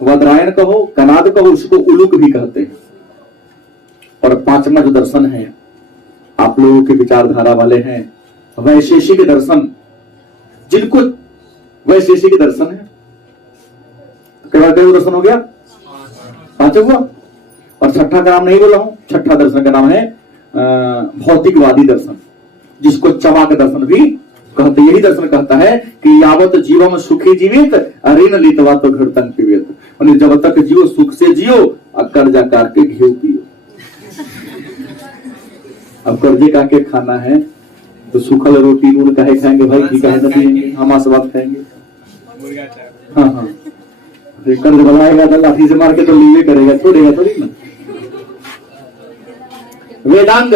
वादरायन कहो, कनाद कहो, उसको उलूक भी कहते हैं। और 5वां जो दर्शन है, आप लोगों के विचारधारा वाले हैं, वैशेषिक दर्शन, जिनको वैशेषिक दर्शन है। कई दर्शन हो गया? 5 हुआ। और 6ठा का नाम नहीं बोला हूं, 6ठा दर्शन का नाम है भौतिकवादी दर्शन, जिसको चवाक दर्शन भी कहते। यही दर्शन कहता है कि यावत जीवम सुखी जीवित ऋण लितवा तो घड़तन पीवित, जब तक जियो सुख से जियो और कर्जा काट के घी पियो। अब कर्जे का के खाना है तो सूखल रोटी नून काहे खाएंगे भाई, घी काहे न पिएंगे, हम आसबात खाएंगे। हाँ हाँ, कर्ज बनाएगा तो लाठी से मार के तो लीवे करेगा, छोड़ेगा थोड़ी ना। वेदांग,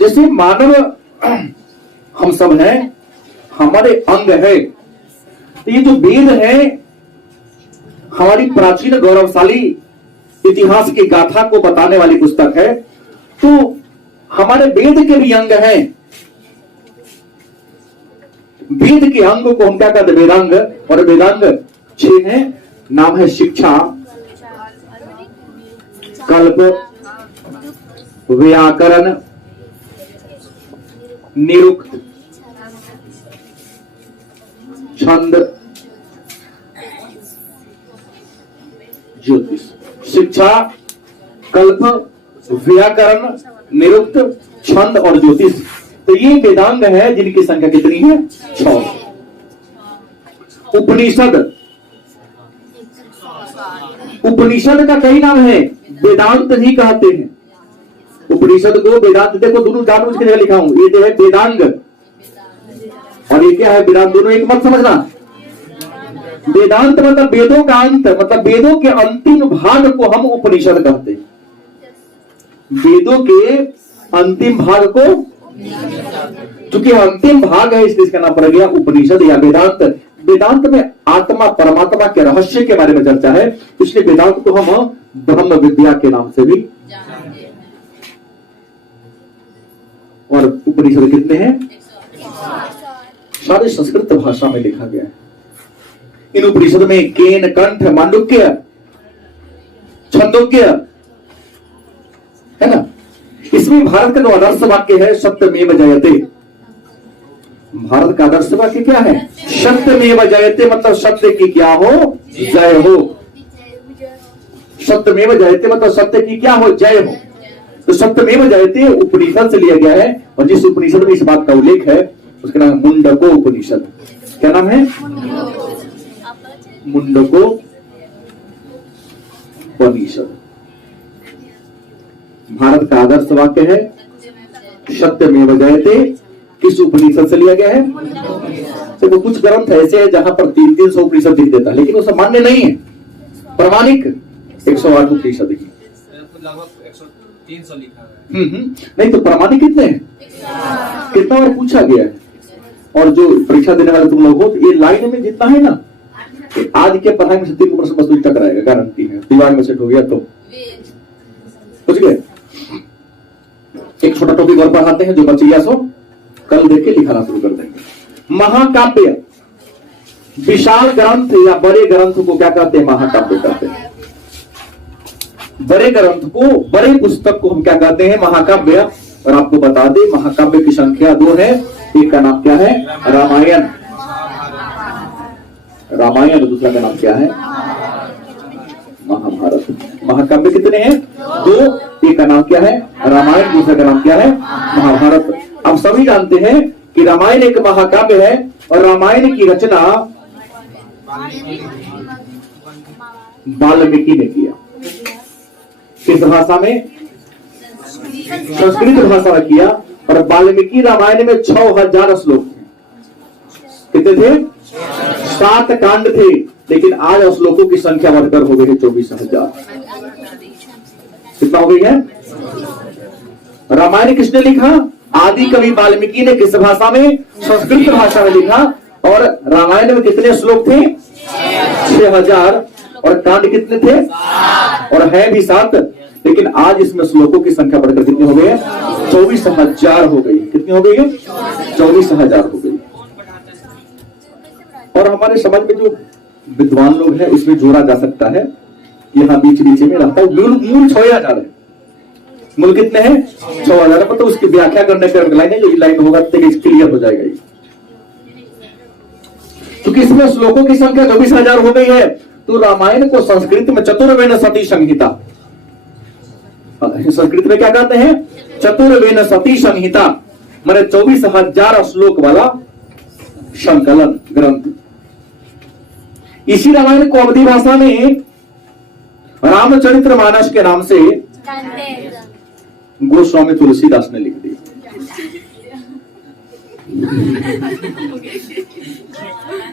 जैसे मानव हम सब हैं, हमारे अंग है, तो ये जो वेद है हमारी प्राचीन गौरवशाली इतिहास की गाथा को बताने वाली पुस्तक है। तो हमारे वेद के भी अंग हैं। वेद के अंग को हम क्या कहते हैं? वेदांग। और वेदांग 6 हैं। नाम है शिक्षा, कल्प, व्याकरण, निरुक्त, छंद, ज्योतिष। शिक्षा, कल्प, व्याकरण, निरुक्त, छंद और ज्योतिष। तो ये वेदांग है जिनकी संख्या कितनी है? 6। उपनिषद, उपनिषद का कई नाम है, वेदांत ही कहते हैं। उपनिषद को वेदांत, देखो दोनों जानबूझ के जगह लिखा हूं, ये जो है वेदांग और ये क्या है? वेदांत। दोनों एक मत समझना। वेदांत मतलब वेदों का अंत, मतलब वेदों के अंतिम भाग को हम उपनिषद कहते हैं। वेदों के अंतिम भाग को, क्योंकि अंतिम भाग है इसलिए इसका नाम पड़ गया उपनिषद या वेदांत। वेदांत में आत्मा परमात्मा के रहस्य के बारे में चर्चा है, इसलिए वेदांत को हम ब्रह्म विद्या के नाम से भी। और उपनिषद कितने हैं? सारे संस्कृत भाषा में लिखा गया है। इन उपनिषद में केन, कंठ, मांडुक्य, छंदोग्य है ना। इसमें भारत का जो आदर्श वाक्य है सत्यमेव जयते। भारत का आदर्श वाक्य क्या है? सत्यमेव जयते, मतलब सत्य की क्या हो? जय हो। सत्यमेव जयते मतलब सत्य की क्या हो, जय हो। तो सत्यमेव जयते उपनिषद से लिया गया है, और जिस उपनिषद में इस बात का उल्लेख है उसका नाम मुंडको उपनिषद। क्या नाम है? मुंडको उपनिषद। भारत का आदर्श वाक्य है सत्यमेव जयते। किस उपनिषद से लिया गया है? तो कुछ ग्रंथ ऐसे हैं जहां पर 300 उपनिषद लिख देता है, लेकिन वो सब मान्य नहीं है। प्रमाणिक 108 उपनिषद की, लगभग 300 लिखा है। नहीं तो प्रमाणिक कितने हैं? कितना बार पूछा गया है। और जो परीक्षा देने वाले तुम लोग हो, तो ये लाइन में जितना है ना, आज के पढ़ाई में से 3 प्रश्न बस उल्टा कराएगा, गारंटी है। दिमाग में सेट हो गया तो कुछ गए। एक छोटा टॉपिक और पढ़ाते हैं जो बच गया सो कल देख के लिखाना शुरू कर देंगे। महाकाव्य विशाल ग्रंथ या बड़े ग्रंथ को क्या कहते हैं? महाकाव्य कहते हैं। बड़े ग्रंथ को, बड़े पुस्तक को हम क्या कहते हैं? महाकाव्य। और आपको बता दें महाकाव्य की संख्या 2 है। एक का नाम क्या है? रामायण। रामायण और दूसरा का नाम क्या है? महाभारत। महाकाव्य कितने हैं? 2। एक का नाम क्या है? रामायण, दूसरा का नाम क्या है? महाभारत। आप सभी जानते हैं कि रामायण एक महाकाव्य है और रामायण की रचना वाल्मीकि ने किया। किस भाषा में? संस्कृत भाषा में किया। और वाल्मीकि रामायण में 6000 श्लोक थे। कितने थे? 7 कांड थे, लेकिन आज श्लोकों की संख्या बढ़कर हो गई है 24,000। कितना हो गई है? रामायण किसने लिखा? आदि कवि वाल्मीकि ने। किस भाषा में? संस्कृत भाषा में लिखा। और रामायण में कितने श्लोक थे? 6000। और कांड कितने थे? और है भी 7। लेकिन आज इसमें श्लोकों की संख्या बढ़कर कितनी हो गई है? 24,000 हो गई। कितनी हो गई है? 24,000 हो गई। और हमारे समाज में जो विद्वान लोग हैं उसमें जोड़ा जा सकता है, यहाँ बीच बीच में रहता है। मूल 6000 है। मूल कितने हैं? 6000। मतलब उसकी व्याख्या करने का लाइन है, जो लाइन होगा तो क्लियर हो जाएगा। क्योंकि इसमें श्लोकों की संख्या 24,000 हो गई है, तो रामायण को संस्कृत में चतुर्वेद सती संहिता, संस्कृत में क्या कहते हैं? चतुर्वेद सती संहिता, माने 24,000 श्लोक वाला संकलन ग्रंथ। इसी रामायण को अवधी भाषा में रामचरितमानस के नाम से गोस्वामी तुलसीदास ने लिख दी।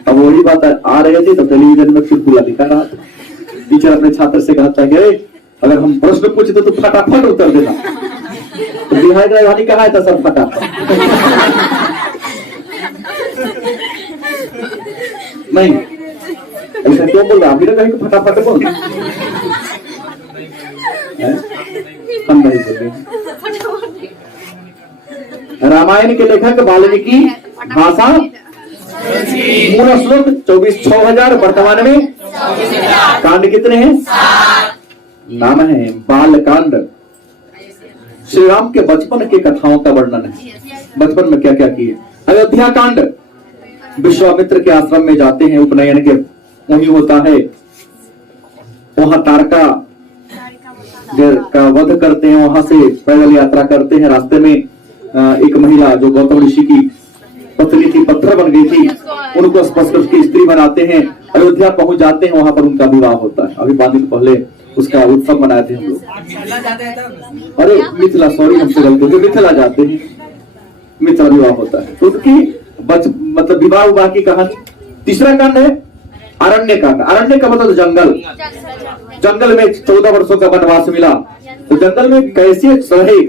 अब वही बात आ रही थी तो टेलीविजन में चुटकुला दिखा रहा था। टीचर अपने छात्र से कहता है अगर हम प्रश्न पूछते तो फटाफट उत्तर देना। तो बिहार का रानी कहा था सर फटाफट नहीं, ऐसा क्यों बोल रहा? अभी ना कहीं फटाफट बोल। हम नहीं बोल रहे। रामायण के लेखक वाल्मीकि, भाषा मूल श्लोक 24,000, वर्तमान में कांड कितने हैं? नाम है बाल कांड। श्री राम के बचपन के कथाओं का वर्णन है। बचपन में क्या क्या किए। अयोध्या कांड, विश्वामित्र के आश्रम में जाते हैं, उपनयन के वही होता है, वहां तारका का वध करते हैं, वहां से पैदल यात्रा करते हैं। रास्ते में एक महिला जो गौतम ऋषि की पत्नी थी, पत्थर बन गई थी, उनको स्पर्श करके स्त्री बनाते हैं। अयोध्या पहुंच जाते हैं, वहां पर उनका विवाह होता है। अभी 5 दिन पहले उसका उत्सव मनाए थे हम लोग। अरे मिथिला, सॉरी हमसे गलती हो गई, मिथिला जाते हैं, मिथिला विवाह होता है। तो उसकी मतलब विवाह विवाह की कहानी। तीसरा कांड है अरण्य कांड। अरण्य का मतलब जंगल। जंगल में 14 वर्षों का वनवास मिला, तो जंगल में कैसे रहे,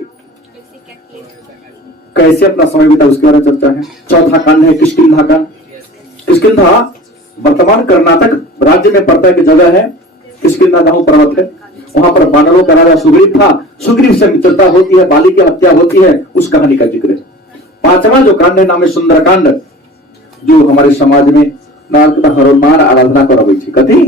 कैसे अपना समय बिता, उसके बारे में चर्चा है। चौथा कांड है किष्किंधा कांड। किष्किंधा वर्तमान कर्नाटक राज्य में पड़ता है, जगह है किष्किंधा, गांव पर्वत है। वहां पर वानरों का राजा सुग्रीव था। सुग्रीव से मित्रता होती है, बाली की हत्या होती है, उस कहानी का जिक्र है। 5वां जो कांड है नाम है सुंदरकांड, जो हमारे समाज में हनुमान आराधना कर कथी।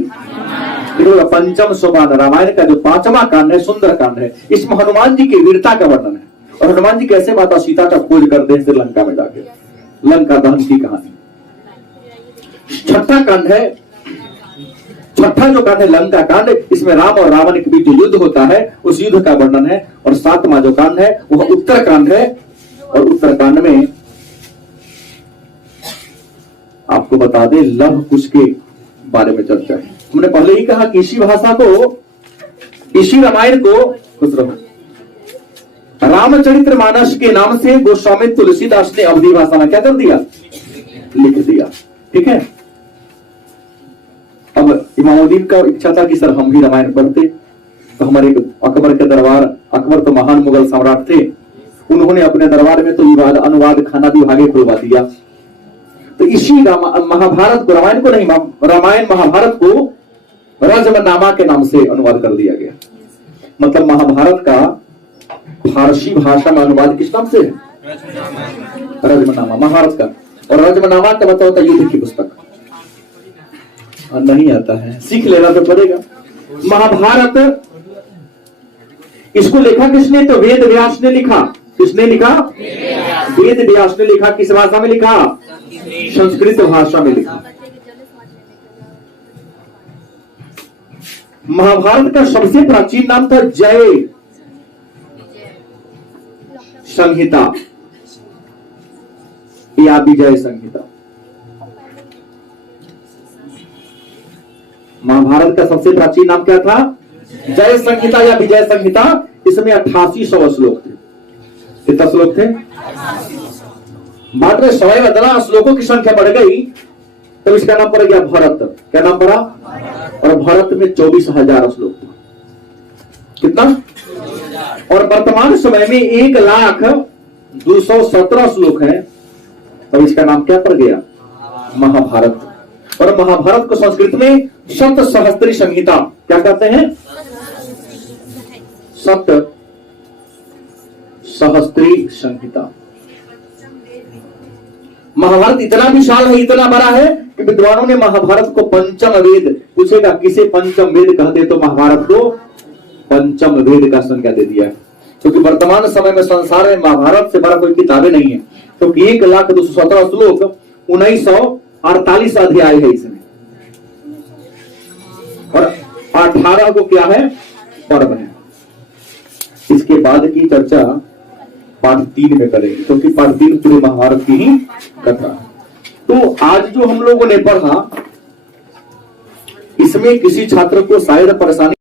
पंचम सोपान, रामायण का जो 5वां कांड है सुंदरकांड है। इसमें हनुमान जी की वीरता का वर्णन है, और हनुमान जी कैसे माता सीता का खोज करते हैं श्रीलंका में जाके, लंका दहन की कहानी। 6वां कांड है छठा जो कांड है लंका कांड, इसमें राम और रावण के बीच जो युद्ध होता है उस युद्ध का वर्णन है। और सातवां जो कांड है वह उत्तरकांड है, और उत्तरकांड में आपको बता दें लव कुश के बारे में चर्चा है। हमने पहले ही कहा कि इसी भाषा को, इसी रामायण को, खुश रहो, रामचरित्र मानस के नाम से गोस्वामी तुलसीदास ने अवधी भाषा में क्या कर दिया, लिख दिया। ठीक है। अब इमामुद्दीन का इच्छा था कि सर हम भी रामायण पढ़ते, तो हमारे अकबर के दरबार, अकबर तो महान मुगल सम्राट थे, उन्होंने अपने दरबार में तो विवाद अनुवाद खाना विभागे खुलवा दिया। तो इसी महाभारत को, रामायण को नहीं, रामायण महाभारत को रजमनामा के नाम से अनुवाद कर दिया गया। मतलब महाभारत का फारसी भाषा में अनुवाद किस नाम से है, रजमनामा महाभारत का। और रजमनामा का मतलब होता है युद्ध की पुस्तक। नहीं आता है, सीख लेना तो पड़ेगा। महाभारत इसको लिखा किसने, तो वेद व्यास ने लिखा। किसने लिखा, वेद व्यास ने लिखा। किस भाषा में लिखा, संस्कृत भाषा में लिखा। महाभारत का सबसे प्राचीन नाम था जय संहिता या विजय संहिता। महाभारत का सबसे प्राचीन नाम क्या था, जय संहिता या विजय संहिता। इसमें 8800 श्लोक थे। कितना श्लोक थे, बाद में 115 श्लोकों की संख्या बढ़ गई तो इसका नाम पड़ गया भरत। क्या नाम पड़ा, और भरत में 24,000 श्लोक थे। कितना, और वर्तमान समय में 1,02,17 श्लोक है, और इसका नाम क्या पड़ गया, महाभारत। और महाभारत को संस्कृत में सप्त सहस्त्री संहिता क्या कहते हैं, सप्त सहस्त्री संहिता। महाभारत इतना विशाल है, इतना बड़ा है कि विद्वानों ने महाभारत को पंचम वेद, पूछेगा किसे पंचम वेद कहते, तो महाभारत को पंचम वेद का संज्ञा दे दिया है। क्योंकि वर्तमान समय में संसार में महाभारत से बड़ा कोई किताबें नहीं है। क्योंकि 1,02,17 श्लोक, 1948 अध्याय है इसमें, और 18 को क्या है, पर्व है। इसके बाद की चर्चा पाठ 3 में करेंगे, क्योंकि पाठ 3 पूरे महाभारत की ही कथा। तो आज जो हम लोगों ने पढ़ा, इसमें किसी छात्र को शायद परेशानी